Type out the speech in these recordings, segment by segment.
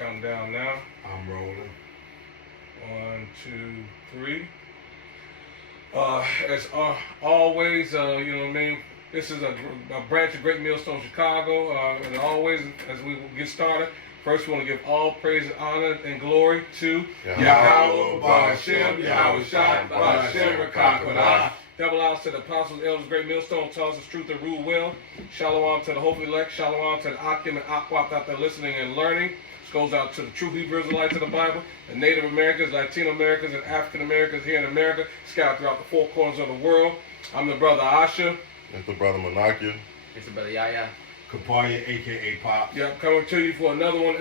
counting down now. I'm rolling. 1, 2, 3. As always, you know what I mean? This is a branch of Great Millstone Chicago. And always, as we get started, first we want to give all praise and honor and glory to Yahweh, Ba'Shem, Yahweh Shai, Ba'Shem, Rakakwada. Double outs to the apostles, elders, Great Millstone, tells us truth and rule well. Shalom to the hopefully elect. Shalom to the Akim and Aquap out there listening and learning. This goes out to the true Hebrew Israelites of the Bible, the Native Americans, Latino Americans, and African Americans here in America, scattered throughout the four corners of the world. I'm the brother Asha. It's the brother Monakia. It's the brother Yaya. Kapalia, a.k.a. Pop. Yep, coming to you for another one.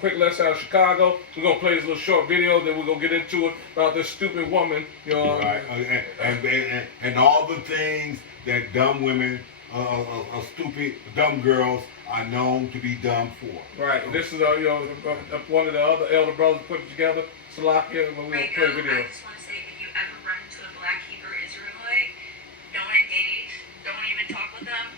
Quick lesson out of Chicago. We're going to play this little short video, then we're going to get into it about this stupid woman. You know, right. And all the things that dumb women, stupid, dumb girls are known to be dumb for. Right. This is one of the other elder brothers put it together. Salakia, but we're going to play a video. I just want to say, if you ever run into a black Hebrew Israelite, don't engage. Don't even talk with them.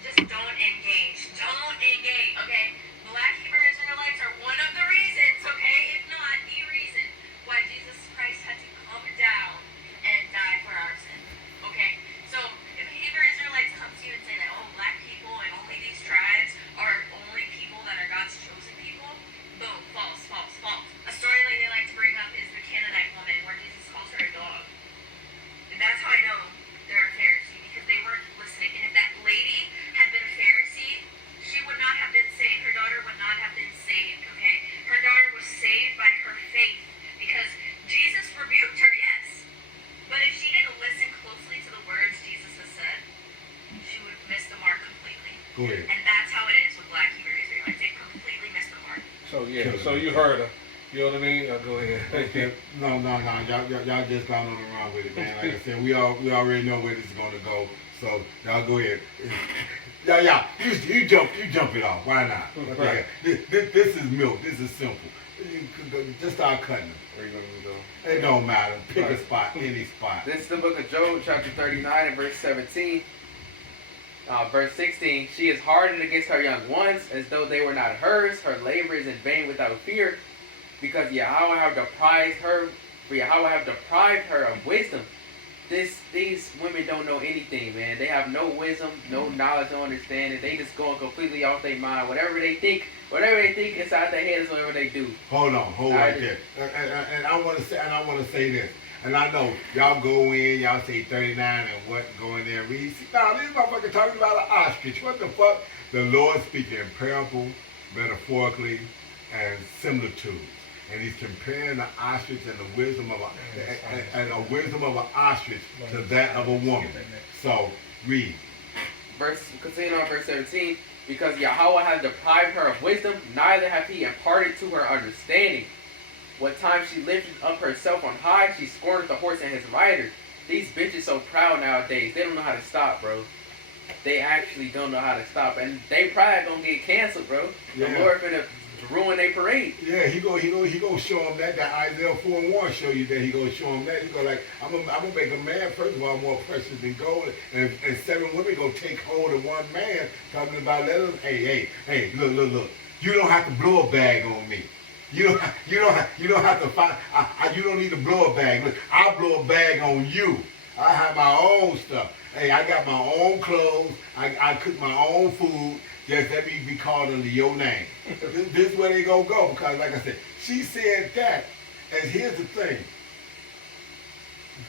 Just don't engage. Don't engage, okay? Black Hebrew Israelites are one of the reasons, okay? If not the reason why Jesus Christ had to come down and die for our sin, okay? So if Hebrew Israelites come to you and say that, oh, black people and only these tribes are only people that are God's chosen people, boom, false, false, false. A story that they like to bring up is the Canaanite woman where Jesus calls her a dog. And that's how I know they're a Pharisee, because they weren't listening. And if that lady had been a Pharisee, she would not have been saved. Her daughter would not have been saved, okay? Her daughter was saved by her faith because Jesus rebuked her, yes. But if she didn't listen closely to the words Jesus has said, she would have missed the mark completely. Go ahead. And that's how it is with black Hebrew Israelites. They completely missed the mark. So, yeah, so you heard her. You know what I mean? Go ahead. Okay. No. Y'all just gone on the run with it, man. Like I said, we already know where this is going to go. So y'all go ahead. Yeah. You jump it off. Why not? Okay. Right. This is milk. This is simple. Just start cutting them. Where you going to go? It don't matter. Pick a spot, any spot. This is the book of Job, chapter 39 and verse 17. Verse 16, she is hardened against her young ones, as though they were not hers. Her labor is in vain without fear, because Yahweh have deprived her. For Yahweh have deprived her of wisdom. These women don't know anything, man. They have no wisdom, no knowledge, no understanding. They just going completely off their mind. Whatever they think inside their head is whatever they do. Hold right there. And I want to say this. And I know y'all go in, y'all say 39 and what, go in there and read. Nah, this motherfucker talking about an ostrich. What the fuck? The Lord speaking in parable, metaphorically, and similitudes. And he's comparing the ostrich and the wisdom of a wisdom of an ostrich to that of a woman. So read. Continue on verse 17. Because Yahweh has deprived her of wisdom, neither hath he imparted to her understanding. What time she lifted up herself on high, she scorned the horse and his rider. These bitches so proud nowadays. They don't know how to stop, bro. They actually don't know how to stop, and they probably gonna get canceled, bro. Yeah. The Lord finna ruin their parade. Yeah, he gonna show them that Isaiah 4:1 show you that he gonna show them that. He go like, I'm gonna make a man first of all more precious than gold, and 7 women gonna take hold of one man, talking about let them. Hey, look. You don't have to blow a bag on me. You don't have to find. You don't need to blow a bag. Look, I'll blow a bag on you. I have my own stuff. Hey, I got my own clothes. I cook my own food. Just let me be called under your name. This is where they gonna go, because like I said, she said that. And here's the thing.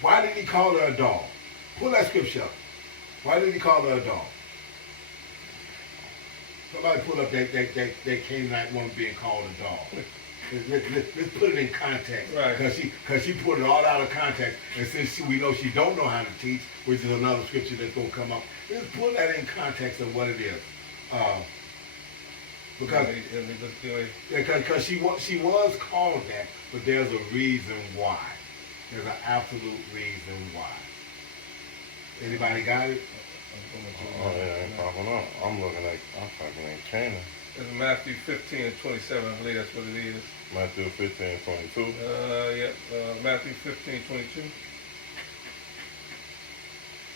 Why did he call her a dog? Pull that scripture up. Why did he call her a dog? Somebody pull up that Canaanite woman being called a dog. Let's put it in context. Right. Because she put it all out of context. And since we know she don't know how to teach, which is another scripture that's going to come up, let's put that in context of what it is. Because she was called that, but there's a reason why. There's an absolute reason why. Anybody got it? Oh, yeah, ain't popping up. I'm fucking in Canaan. It's Matthew 15 and 27, I believe that's what it is. Matthew 15 and 22. Matthew 15, 22.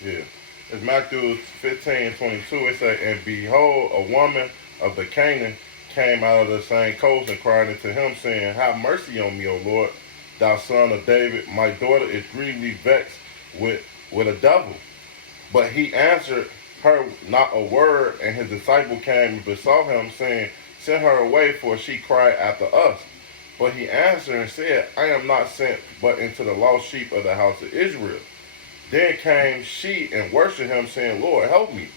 Yeah. It's Matthew 15 and 22. It says, and behold, a woman of the Canaan came out of the same coast and cried unto him, saying, Have mercy on me, O Lord, thou son of David. My daughter is grievously vexed with a devil. But he answered her not a word, and his disciple came and besought him, saying, Send her away, for she cried after us. But he answered and said, I am not sent but into the lost sheep of the house of Israel. Then came she and worshipped him, saying, Lord, help me.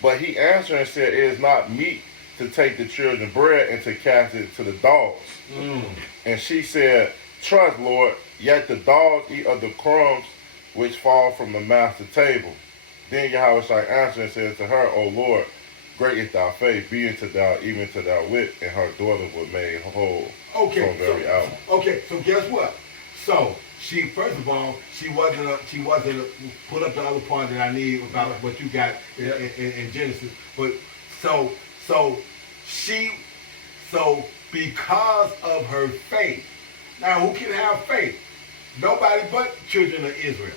But he answered and said, It is not meet to take the children's bread and to cast it to the dogs. And she said, Trust, Lord, yet the dogs eat of the crumbs which fall from the master's table. Then Yahushua answered and said to her, O Lord, great is thy faith, be unto thou even to thy wit, and her daughter was made whole from very hour. Okay, so guess what? So she, first of all, she wasn't put up the other part that I need about what you got in Genesis. But so because of her faith. Now, who can have faith? Nobody but children of Israel.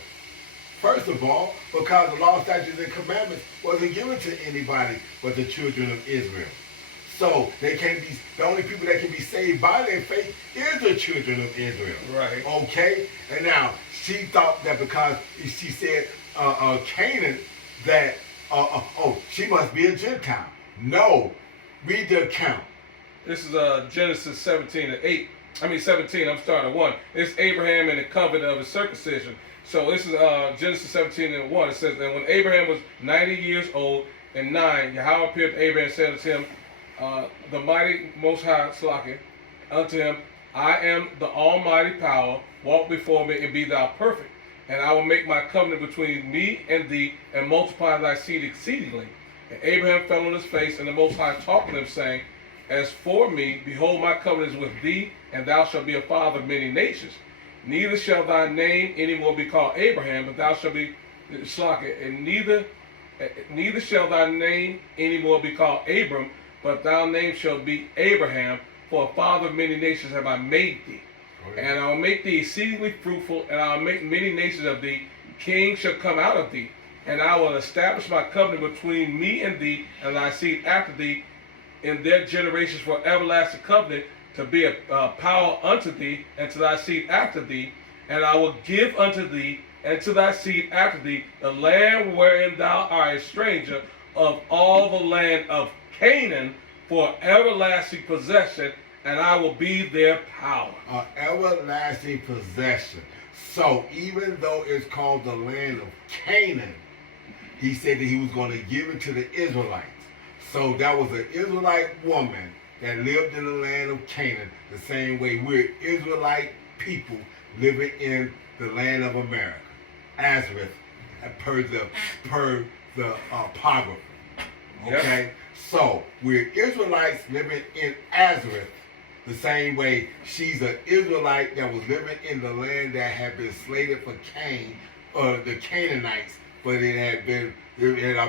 First of all, because the law, statutes, and commandments wasn't given to anybody but the children of Israel. So they can't be, the only people that can be saved by their faith is the children of Israel. Right. Okay? And now, she thought that because she said Canaan, that, she must be a Gentile. No. Read the account. This is Genesis 17, I'm starting at 1. It's Abraham and the covenant of his circumcision. So this is Genesis 17 and 1. It says, And when Abraham was 90 years old and 9, Yahweh appeared to Abraham and said unto him, the mighty Most High Slakin, unto him, I am the almighty power, walk before me and be thou perfect. And I will make my covenant between me and thee and multiply thy seed exceedingly. And Abraham fell on his face, and the Most High talked to him, saying, As for me, behold, my covenant is with thee, and thou shalt be a father of many nations. Neither shall thy name any more be called Abraham, but thou shalt be Slakin, and neither shall thy name any more be called Abram, but thy name shall be Abraham, for a father of many nations have I made thee. And I will make thee exceedingly fruitful, and I will make many nations of thee. Kings shall come out of thee. And I will establish my covenant between me and thee, and thy seed after thee, in their generations for everlasting covenant, to be a power unto thee, and to thy seed after thee. And I will give unto thee, and to thy seed after thee, the land wherein thou art a stranger, of all the land of Canaan, for everlasting possession, and I will be their power. An everlasting possession. So even though it's called the land of Canaan, he said that he was going to give it to the Israelites. So that was an Israelite woman that lived in the land of Canaan, the same way we're Israelite people living in the land of America, Nazareth, per the apocrypha. Okay? Yep. So we're Israelites living in Nazareth, the same way she's an Israelite that was living in the land that had been slated for Cain, the Canaanites, but it had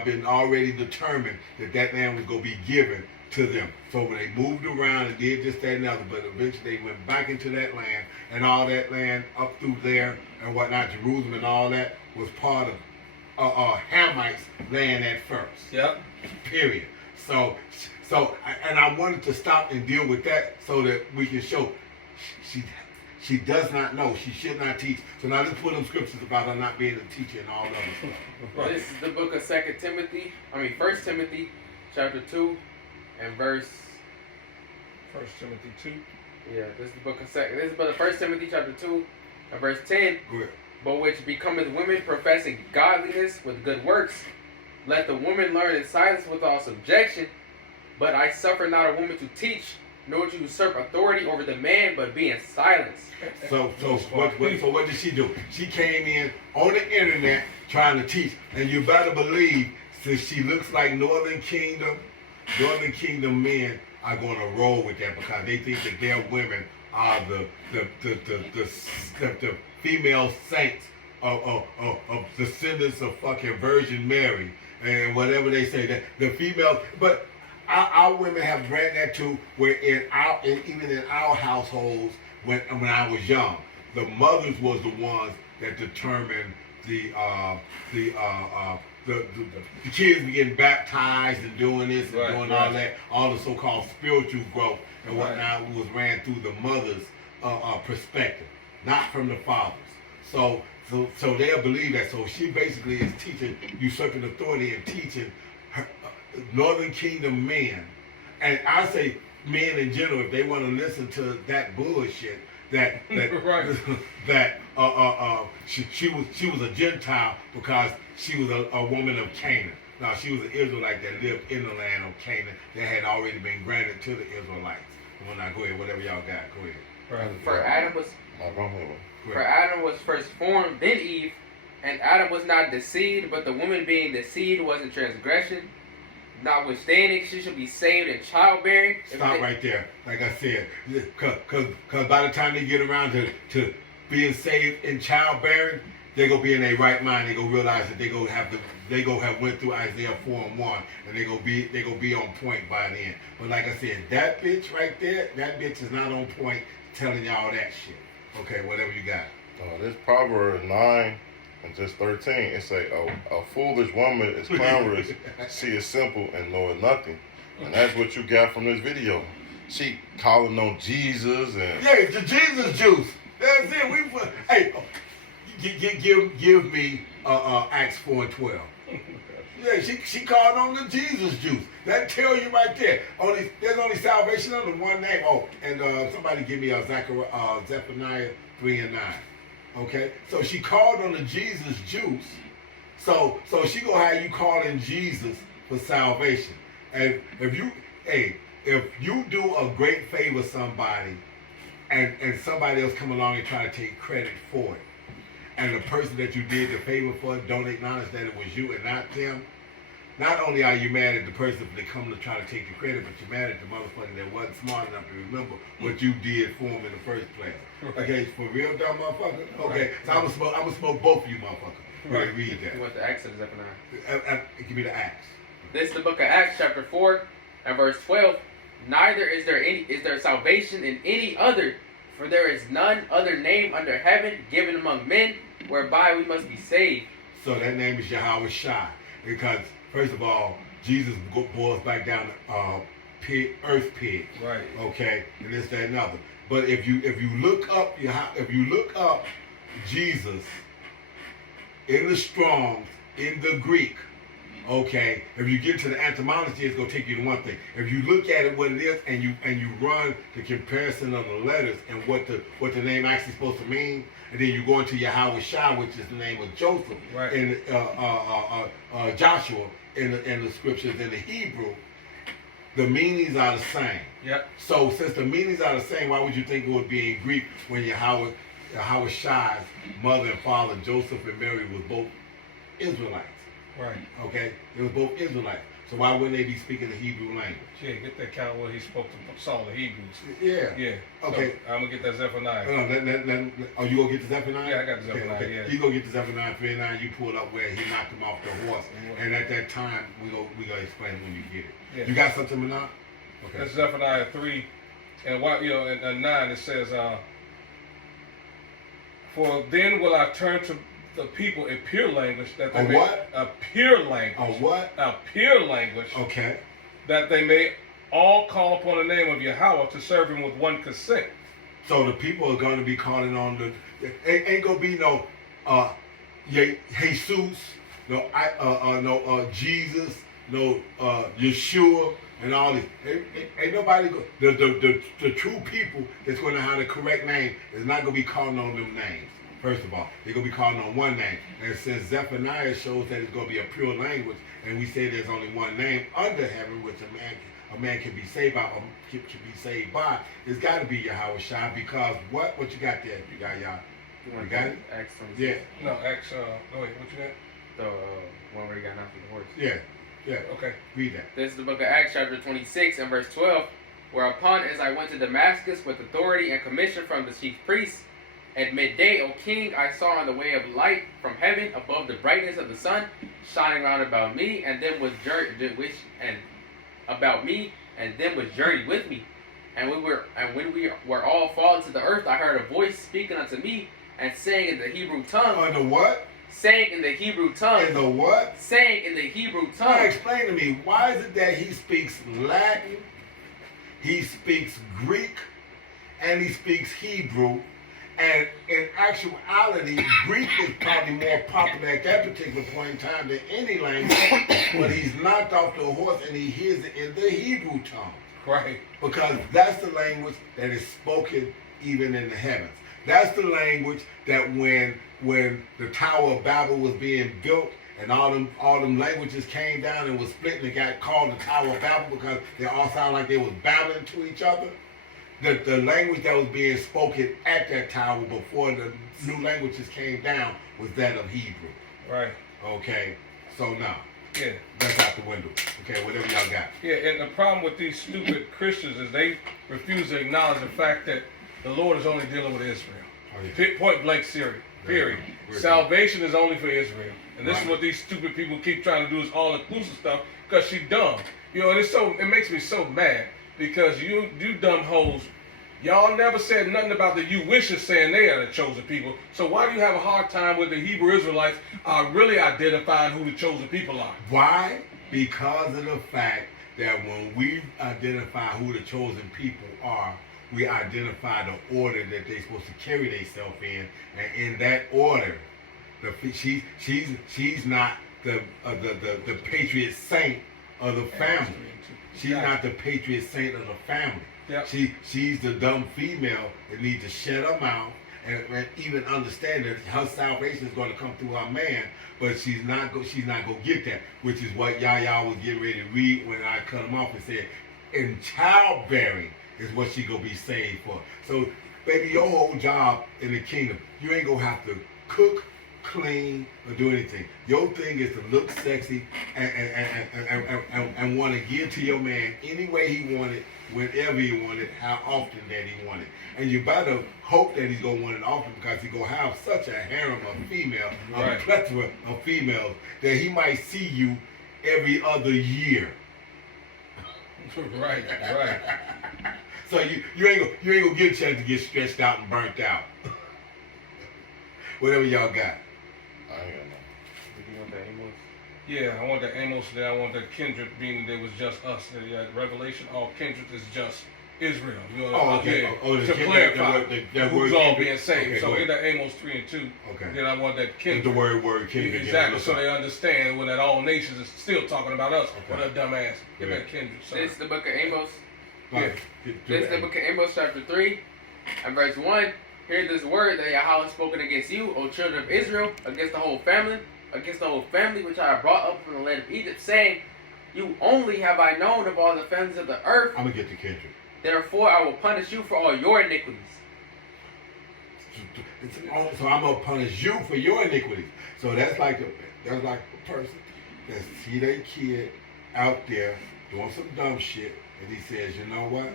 been already determined that that land was going to be given to them. So when they moved around and did this, that, and other, but eventually they went back into that land, and all that land up through there and whatnot, Jerusalem and all that, was part of Hamites' land at first. Yep. Period. So, and I wanted to stop and deal with that so that we can show she does not know. She should not teach. So now let's put them scriptures about her not being a teacher and all that other stuff. This is the book of 1 Timothy, chapter 2, and verse. 1 Timothy 2. Yeah, this is the book of 1 Timothy, chapter 2, and verse 10. Good. But which becometh women professing godliness with good works. Let the woman learn in silence with all subjection. But I suffer not a woman to teach, nor to usurp authority over the man, but be in silence. So what did she do? She came in on the internet trying to teach, and you better believe, since she looks like Northern Kingdom men are going to roll with that because they think that their women are the female saints of descendants of fucking Virgin Mary and whatever they say, that the female, but our women have granted that too. Where even in our households, when I was young, the mothers was the ones that determined the the kids be getting baptized and doing this and Right, doing right. all that, all the so-called spiritual growth and Right. whatnot was ran through the mother's perspective, not from the father's. So they'll believe that. So she basically is teaching, usurping authority and teaching her, Northern Kingdom men, and I say men in general, if they want to listen to that bullshit, that Right. that she was a Gentile because she was a woman of Canaan. Now she was an Israelite that lived in the land of Canaan that had already been granted to the Israelites. Well, now go ahead, whatever y'all got, go ahead. Right. For Adam was Go ahead. For Adam was first formed, then Eve, and Adam was not deceived, but the woman being deceived was in transgression. Notwithstanding, she shall be saved in childbearing. Stop right there. Like I said, because by the time they get around to being saved in childbearing, they're gonna be in their right mind. They gonna realize that they gonna have went through Isaiah 4:1, and they gonna be on point by then. But like I said, that bitch right there, that bitch is not on point telling y'all that shit. Okay, whatever you got. This Proverbs 9 and just 13, it say, a foolish woman is clamorous, she is simple and knoweth nothing. And that's what you got from this video. She calling on Jesus and... Yeah, the Jesus juice. That's it. Hey, give me Acts 4:12. Yeah, she called on the Jesus juice. That tell you right there. There's only salvation under one name. Oh, and somebody give me Zephaniah 3:9. Okay, so she called on the Jesus juice. So she gonna have you calling Jesus for salvation. And if you do a great favor somebody, and somebody else come along and try to take credit for it, and the person that you did the favor for don't acknowledge that it was you and not them, not only are you mad at the person for they come to try to take the credit, but you're mad at the motherfucker that wasn't smart enough to remember what you did for him in the first place. Okay, for real, dumb motherfucker? Okay, so I'm gonna smoke both of you motherfuckers. Right, read that. You want the Acts of Zephaniah? Give me the Acts. This is the book of Acts, chapter 4, and verse 12. Neither is there salvation in any other, for there is none other name under heaven given among men whereby we must be saved. So that name is Yahweh Shai, because first of all, Jesus boils back down to earth pig. Right. Okay, and this, that, and other. But if you look up Jesus in the Strong's, in the Greek, okay, if you get to the etymology, it's gonna take you to one thing. If you look at it, what it is, and you run the comparison of the letters and what the name actually supposed to mean, and then you go into Yahweh Shai, which is the name of Joseph, Right. and Joshua in the scriptures in the Hebrew, the meanings are the same. Yep. So since the meanings are the same, why would you think it would be in Greek when Yahweh Shai's mother and father, Joseph and Mary, was both Israelites? Right. Okay, they was both Israelites. So why wouldn't they be speaking the Hebrew language? Yeah, get that count where he spoke to Saul the Hebrews. Yeah. Yeah. Okay. So I'm gonna get that Zephaniah. Oh, you gonna get the Zephaniah? Yeah, I got the Zephaniah, yeah. You go get the Zephaniah 3:9. You pull up where he knocked him off the horse, and at that time we gonna explain when you get it. Yeah. You got something, Manat? Okay. That's Zephaniah 3, and what in 9 it says, "For then will I turn to the people a pure language that they A may what? a pure language A what? a pure language Okay. that they may all call upon the name of Yahweh to serve Him with one consent." So the people are going to be calling on ain't gonna be no Jesus, no Jesus, no Yeshua, and all this. Ain't nobody the true people that's going to have the correct name is not going to be calling on them names. First of all, they're going to be calling on one name. And since Zephaniah shows that it's going to be a pure language, and we say there's only one name under heaven, which a man can be saved by, or can be saved by, it's got to be Yahweh Shai, because what you got there? You got Yah. You got it? Acts 26. Yeah. No, Acts. Go ahead. What you got? The one where he got knocked off the horse. Yeah. Okay. Read that. This is the book of Acts, chapter 26, and verse 12. Whereupon, as I went to Damascus with authority and commission from the chief priests, at midday, O king, I saw on the way of light from heaven above the brightness of the sun, shining round about me, and then was journeyed with me. And when we were all fallen to the earth, I heard a voice speaking unto me and saying in the Hebrew tongue, Under what? saying in the Hebrew tongue. In the what? Saying in the Hebrew Now tongue. explain to me, why is it that he speaks Latin, he speaks Greek, and he speaks Hebrew, and in actuality, Greek is probably more popular at that particular point in time than any language, but he's knocked off the horse and he hears it in the Hebrew tongue. Right. Because that's the language that is spoken even in the heavens. That's the language that when the Tower of Babel was being built and all them languages came down and was split and it got called the Tower of Babel because they all sounded like they was babbling to each other. The language that was being spoken at that tower before the new languages came down was that of Hebrew. Right. Okay. So now, Yeah. that's out the window. Okay, whatever y'all got. Yeah, and the problem with these stupid Christians is they refuse to acknowledge the fact that the Lord is only dealing with Israel. Oh, yeah. Point blank serious. Period. Right. Salvation is only for Israel. And this Right. is what these stupid people keep trying to do, is all inclusive stuff, because she dumb. You know, and it makes me so mad, because you dumb hoes, y'all never said nothing about the you wishes saying they are the chosen people. So why do you have a hard time with the Hebrew Israelites really identifying who the chosen people are? Why? Because of the fact that when we identify who the chosen people are, we identify the order that they're supposed to carry themselves in, and in that order, she's not the patriot saint of the family. She's not the patriot saint of the family. Yep. She's the dumb female that needs to shut her mouth and even understand that her salvation is going to come through her man, but she's not going to get that, which is what Yahya was getting ready to read when I cut him off and said, in childbearing is what she going to be saved for. So, baby, your whole job in the kingdom, you ain't going to have to cook, clean, or do anything. Your thing is to look sexy and want to give to your man any way he wanted, whenever he wanted, how often that he wanted. And you better hope that he's going to want it often, because he's going to have such a harem of female, Right. a plethora of females, that he might see you every other year. Right, right. So you ain't gonna get a chance to get stretched out and burnt out. Whatever y'all got. I ain't got no. You want that Amos? Yeah, I want that Amos there. I want that kindred, meaning there was just us. Revelation, all kindred is just Israel. You know, Oh, okay. yeah, Oh, the to kindred, clarify that who's word all kindred. being saved. Okay, So go get ahead. that Amos 3 and 2. Okay. Then I want that kindred. The word kindred. Exactly, so they understand when that all nations is still talking about us. Okay. What a dumbass. Get Yeah. that kindred. So. This is the book of Amos. Right. This is the book of Amos chapter 3 and verse 1. Hear this word that Yahweh has spoken against you, O children of Israel, against the whole family which I have brought up from the land of Egypt, saying, you only have I known of all the families of the earth. I'm gonna get the kindred. Therefore I will punish you for all your iniquities. So I'm gonna punish you for your iniquities. So that's like a person that see their kid out there doing some dumb shit, and he says, you know what?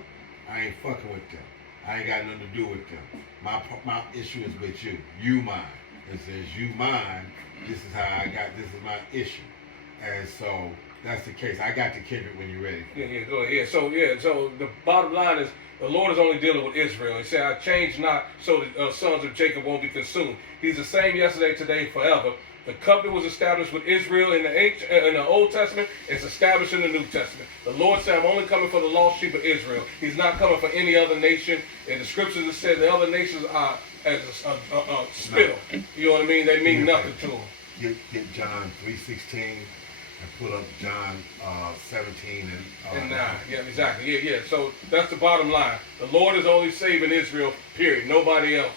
I ain't fucking with them. I ain't got nothing to do with them. My issue is with you. You mine. It says you mine. This is how I got. This is my issue. And so that's the case. I got the kindred when you're ready. Yeah, go ahead. So the bottom line is the Lord is only dealing with Israel. He said, I change not so the sons of Jacob won't be consumed. He's the same yesterday, today, forever. The covenant was established with Israel in the Old Testament. It's established in the New Testament. The Lord said, I'm only coming for the lost sheep of Israel. He's not coming for any other nation. In the scriptures it said the other nations are as a spill. You know what I mean? They mean nothing to them. Get John 3:16 and pull up John 17 And 9. Yeah, exactly. Yeah. So that's the bottom line. The Lord is only saving Israel, period. Nobody else.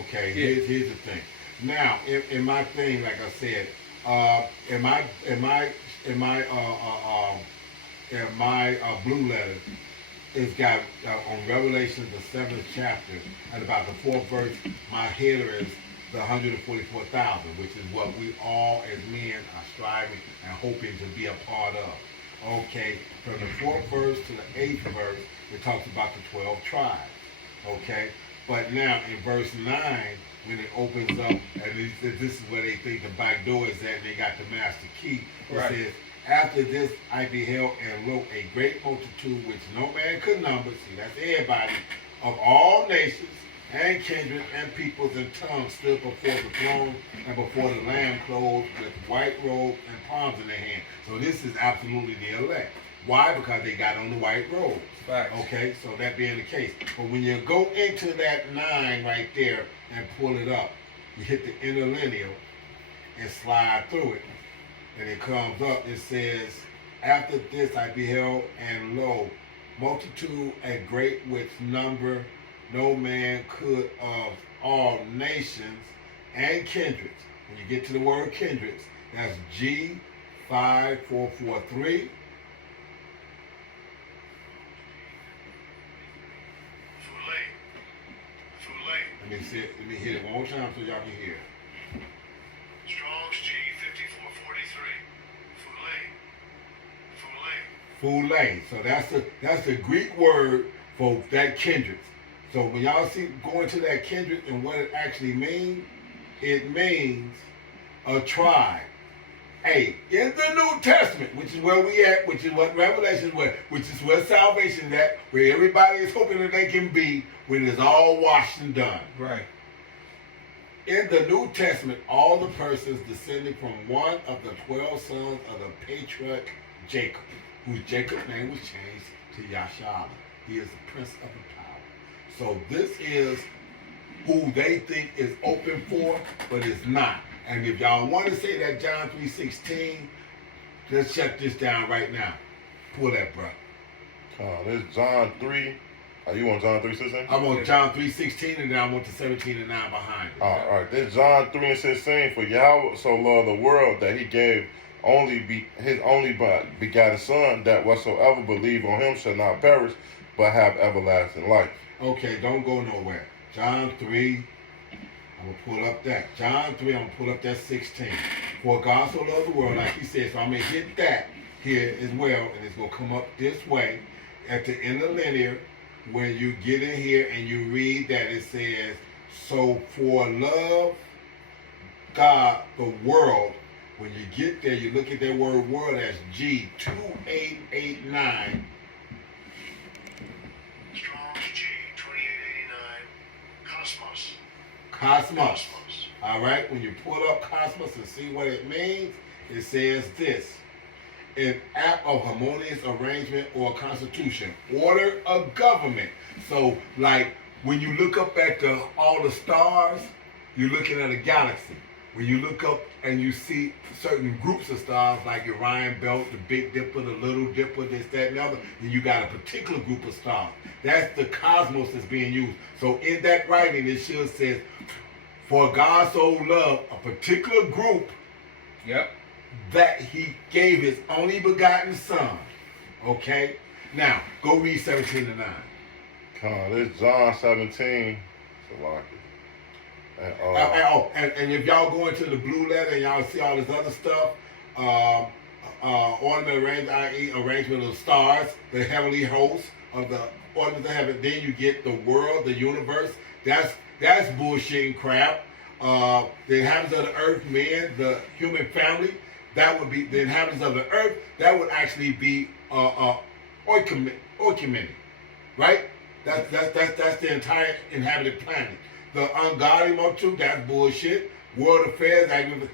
Okay, Yeah. here's the thing. Now, in my thing, like I said, in my blue letter, it's got on Revelation the 7th chapter and about the 4th verse. My header is the 144,000, which is what we all as men are striving and hoping to be a part of. Okay, from the 4th verse to the 8th verse, it talks about the 12 tribes. Okay, but now in verse 9, when it opens up, and this is where they think the back door is at, and they got the master key. It Right. says, after this I beheld and lo, a great multitude which no man could number, see that's everybody, of all nations and kindred and peoples and tongues stood before the throne and before the Lamb, clothed with white robe and palms in their hand. So this is absolutely the elect. Why? Because they got on the white robes. Facts. Okay, so that being the case. But when you go into that 9 right there and pull it up, you hit the interlinear and slide through it. And it comes up, it says, after this I beheld, and lo, multitude and great which number no man could of all nations and kindreds. When you get to the word kindreds, that's G5443. Let me see it. Let me hit it one more time so y'all can hear it. Strong's G5443. Fule. So that's the Greek word for that kindred. So when y'all see going to that kindred and what it actually means, it means a tribe. Hey, in the New Testament, which is where we at, which is what Revelation is where, which is where salvation is at, where everybody is hoping that they can be when it's all washed and done. Right. In the New Testament, all the persons descending from one of the 12 sons of the patriarch Jacob, whose Jacob's name was changed to Yashala. He is the prince of the power. So this is who they think is open for, but it's not. And if y'all want to say that John 3:16, let's check this down right now. Pull that, bro. This is John 3. You want John 3:16? I want John 3:16 and then I want the 17 and 9 behind it. All right. This is John 3:16. For Yahweh so loved the world that he gave his only begotten Son, that whatsoever believe on him shall not perish, but have everlasting life. Okay, don't go nowhere. John 3. I'm going to pull up that. John 3, I'm going to pull up that 16. For God so loved the world, like he said. So I'm going to hit that here as well, and it's going to come up this way. At the end of linear, when you get in here and you read that, it says, so for love God the world. When you get there, you look at that word world as G2889. Strong's G2889. Cosmos. All right, when you pull up Cosmos and see what it means, it says this: an act of harmonious arrangement or constitution, order of government. So, like when you look up at all the stars, you're looking at a galaxy. When you look up and you see certain groups of stars like Orion Belt, the Big Dipper, the Little Dipper, this, that, and the other, then you got a particular group of stars. That's the cosmos that's being used. So in that writing, it should say, for God so loved a particular group that he gave his only begotten Son. Okay? Now, go read 17 and 9. This is John 17. And if y'all go into the blue letter and y'all see all this other stuff, ornament arrangement of stars, the heavenly hosts of the ornaments of heaven, then you get the world, the universe. That's bullshit and crap. The inhabitants of the earth, men, the human family, that would be the inhabitants of the earth. That would actually be oikoumene, right? That's the entire inhabited planet. The ungodly multitude, that's bullshit. World affairs,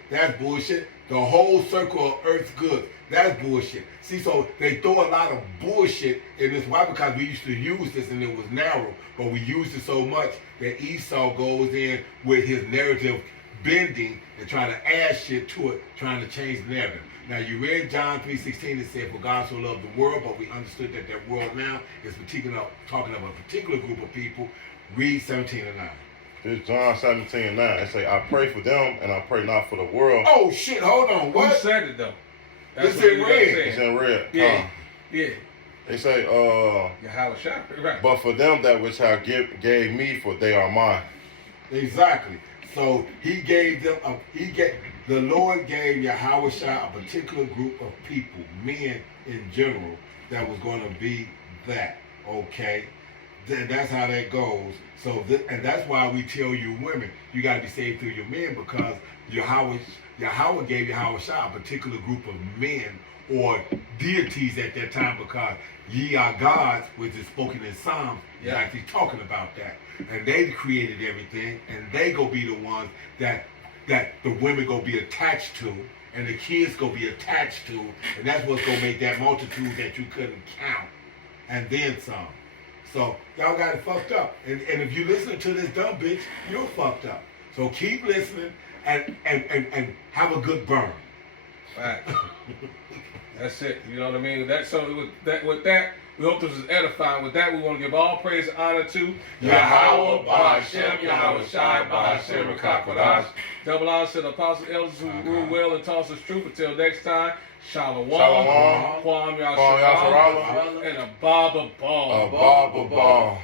that's bullshit. The whole circle of earth's goods, that's bullshit. See, so they throw a lot of bullshit in this. Why? Because we used to use this and it was narrow, but we used it so much that Esau goes in with his narrative bending and trying to add shit to it, trying to change the narrative. Now, you read John 3:16, it said, for God so loved the world, but we understood that that world now is talking of a particular group of people. Read 17 and 9. This is John 17 and 9. It say, I pray for them, and I pray not for the world. Oh, shit, hold on. What? Who said it, though? That's It's what in you red. gotta say. It's in red. Yeah. Yeah. They say, Yahweh Shah. Right. but for them that which I gave me, for they are mine. Exactly. So he gave them, the Lord gave Yahweh Shah a particular group of people, men in general, that was going to be that, okay? Then that's how that goes. So, and that's why we tell you women, you got to be saved through your men, because Yahweh gave Yahweh Shah a particular group of men or deities at that time, because ye are gods, which is spoken in Psalms, is actually talking about that. And they created everything, and they go be the ones that the women go be attached to, and the kids go be attached to, and that's what's gonna make that multitude that you couldn't count, and then some. So y'all got it fucked up. And if you listen to this dumb bitch, you're fucked up. So keep listening and have a good burn. Right. That's it. You know what I mean? That's so with that, we hope this is edifying. With that, we want to give all praise and honor to Yahweh, Ba'ashem, Yahweh Shai, Ba'ashem, Rakakwadash. double honor to the apostles, elders who rule well and taught us truth. Until next time, Shalom, Shalom. Kwam Kwam Yasharala. and a Baba Ball. A Baba Ball.